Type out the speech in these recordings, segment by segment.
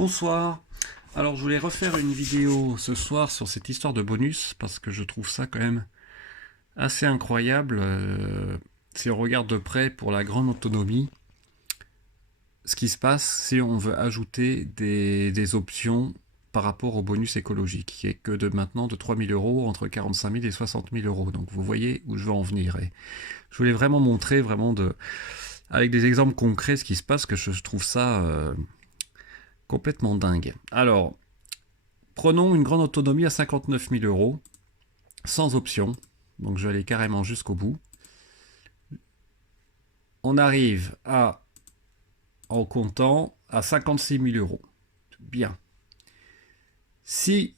Bonsoir. Alors je voulais refaire une vidéo ce soir sur cette histoire de bonus parce que je trouve ça quand même assez incroyable si on regarde de près pour la grande autonomie. Ce qui se passe si on veut ajouter des options par rapport au bonus écologique qui est que de maintenant de 3 000 euros entre 45 000 et 60 000 euros. Donc vous voyez où je veux en venir. Et je voulais vraiment montrer avec des exemples concrets ce qui se passe, que je trouve ça complètement dingue. Alors, prenons une grande autonomie à 59 000 euros, sans option. Donc je vais aller carrément jusqu'au bout. On arrive en comptant, à 56 000 euros. Bien. Si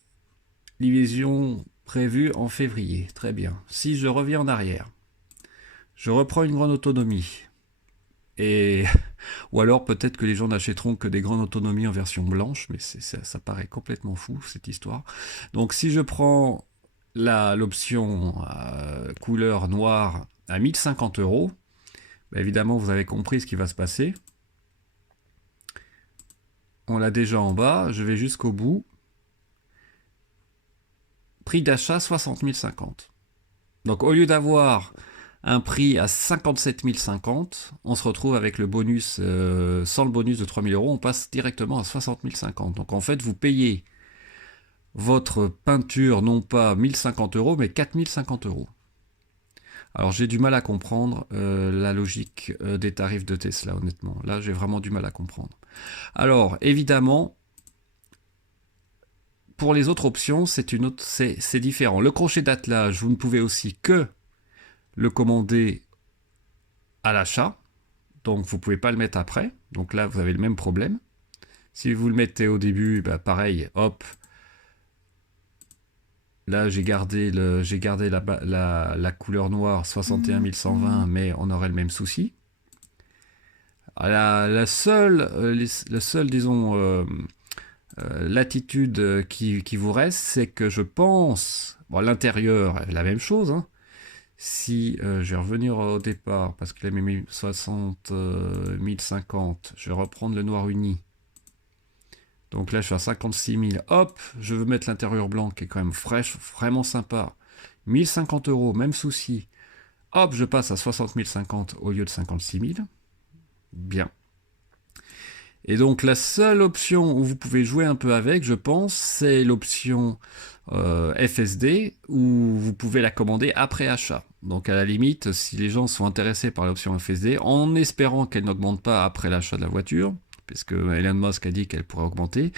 division prévue en février, très bien. Si je reviens en arrière, je reprends une grande autonomie. Ou alors peut-être que les gens n'achèteront que des grandes autonomies en version blanche, mais ça paraît complètement fou cette histoire. Donc si je prends l'option couleur noire à 1050 euros, bah évidemment vous avez compris ce qui va se passer. On l'a déjà en bas, je vais jusqu'au bout. Prix d'achat 60 050. Donc au lieu d'avoir un prix à 57 050, on se retrouve avec le bonus, sans le bonus de 3 000 euros, on passe directement à 60 050. Donc en fait, vous payez votre peinture non pas 1050 euros, mais 4050 euros. Alors j'ai du mal à comprendre la logique des tarifs de Tesla, honnêtement. Là, j'ai vraiment du mal à comprendre. Alors, évidemment, pour les autres options, c'est différent. Le crochet d'attelage, vous ne pouvez aussi que le commander à l'achat, donc vous ne pouvez pas le mettre après, donc là vous avez le même problème. Si vous le mettez au début, bah pareil, hop, là j'ai gardé la couleur noire 61 120, mais on aurait le même souci. La seule disons, latitude qui vous reste, c'est que je pense, bon, l'intérieur, la même chose, hein. Si je vais revenir au départ, parce qu'il a mis 60 1050, je vais reprendre le noir uni. Donc là, je suis à 56 000. Hop, je veux mettre l'intérieur blanc qui est quand même fraîche, vraiment sympa. 1050 euros, même souci. Hop, je passe à 60 050 au lieu de 56 000. Bien. Et donc la seule option où vous pouvez jouer un peu avec, je pense, c'est l'option FSD, où vous pouvez la commander après achat. Donc à la limite, si les gens sont intéressés par l'option FSD, en espérant qu'elle n'augmente pas après l'achat de la voiture, puisque Elon Musk a dit qu'elle pourrait augmenter,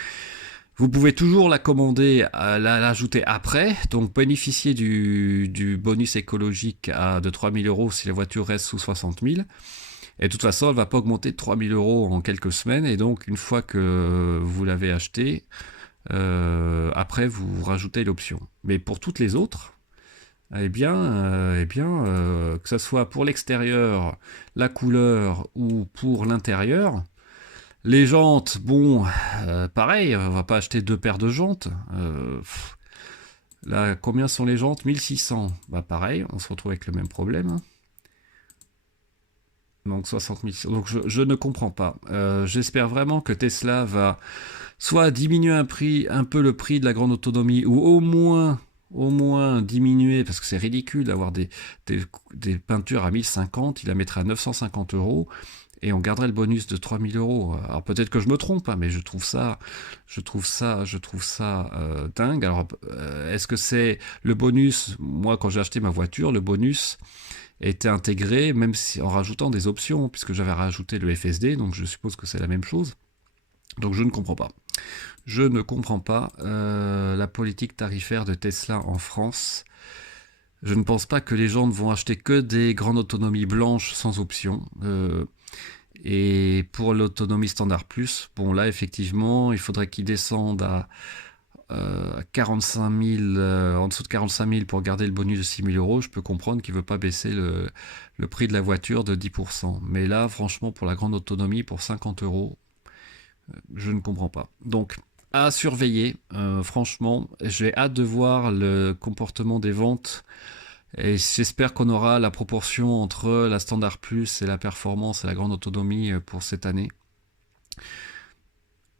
vous pouvez toujours la commander, l'ajouter après, donc bénéficier du bonus écologique de 3 000 euros si la voiture reste sous 60 000. Et de toute façon, elle ne va pas augmenter de 3 000 euros en quelques semaines. Et donc, une fois que vous l'avez acheté, après, vous rajoutez l'option. Mais pour toutes les autres, que ce soit pour l'extérieur, la couleur ou pour l'intérieur, les jantes, bon, pareil, on ne va pas acheter 2 paires de jantes. Là, combien sont les jantes? 1600. Bah pareil, on se retrouve avec le même problème, hein. Donc 60 000. Donc je ne comprends pas. J'espère vraiment que Tesla va soit diminuer un peu le prix de la grande autonomie, ou au moins diminuer, parce que c'est ridicule d'avoir des peintures à 1050, il la mettrait à 950 euros, et on garderait le bonus de 3 000 euros. Alors peut-être que je me trompe, hein, mais je trouve ça dingue. Alors est-ce que c'est le bonus? Moi, quand j'ai acheté ma voiture, le bonus était intégré, même si en rajoutant des options, puisque j'avais rajouté le FSD, donc je suppose que c'est la même chose. Donc je ne comprends pas. Je ne comprends pas la politique tarifaire de Tesla en France. Je ne pense pas que les gens ne vont acheter que des grandes autonomies blanches sans option. Et pour l'autonomie standard plus, bon là effectivement, il faudrait qu'ils descendent à 45 000, en dessous de 45 000 pour garder le bonus de 6 000 euros. Je peux comprendre qu'il ne veut pas baisser le prix de la voiture de 10%. Mais là, franchement, pour la grande autonomie, pour 50 euros, je ne comprends pas. Donc, à surveiller, franchement, j'ai hâte de voir le comportement des ventes. Et j'espère qu'on aura la proportion entre la Standard Plus et la performance et la grande autonomie pour cette année.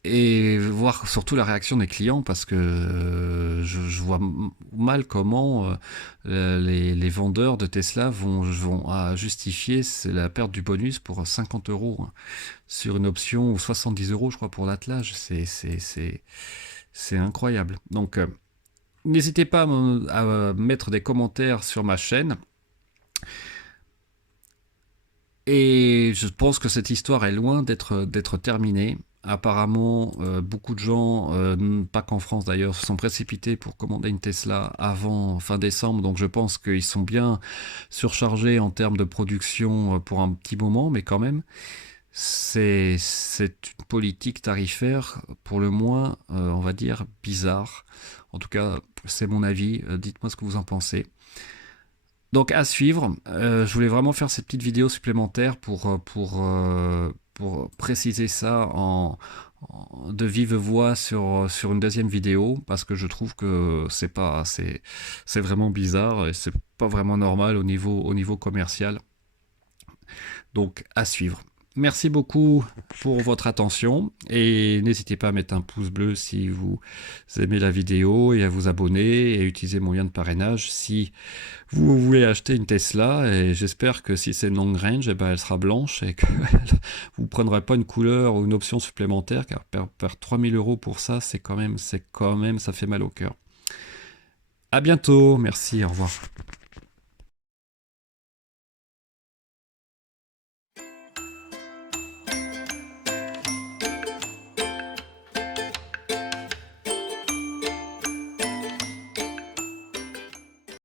et voir surtout la réaction des clients parce que je vois mal comment les vendeurs de Tesla vont à justifier la perte du bonus pour 50 euros hein, sur une option ou 70 euros je crois pour l'attelage. C'est incroyable. Donc n'hésitez pas à mettre des commentaires sur ma chaîne. Et je pense que cette histoire est loin d'être terminée. Apparemment, beaucoup de gens, pas qu'en France d'ailleurs, se sont précipités pour commander une Tesla avant fin décembre. Donc je pense qu'ils sont bien surchargés en termes de production pour un petit moment, mais quand même, c'est une politique tarifaire pour le moins, on va dire, bizarre. En tout cas, c'est mon avis. Dites-moi ce que vous en pensez. Donc à suivre, je voulais vraiment faire cette petite vidéo supplémentaire pour préciser ça de vive voix sur une deuxième vidéo, parce que je trouve que c'est vraiment bizarre et c'est pas vraiment normal au niveau commercial. Donc à suivre. Merci beaucoup pour votre attention et n'hésitez pas à mettre un pouce bleu si vous aimez la vidéo et à vous abonner et à utiliser mon lien de parrainage si vous voulez acheter une Tesla. Et j'espère que si c'est une long range, eh ben, elle sera blanche et que vous ne prendrez pas une couleur ou une option supplémentaire, car perdre 3000 euros pour ça, c'est quand même, ça fait mal au cœur. À bientôt, merci, au revoir.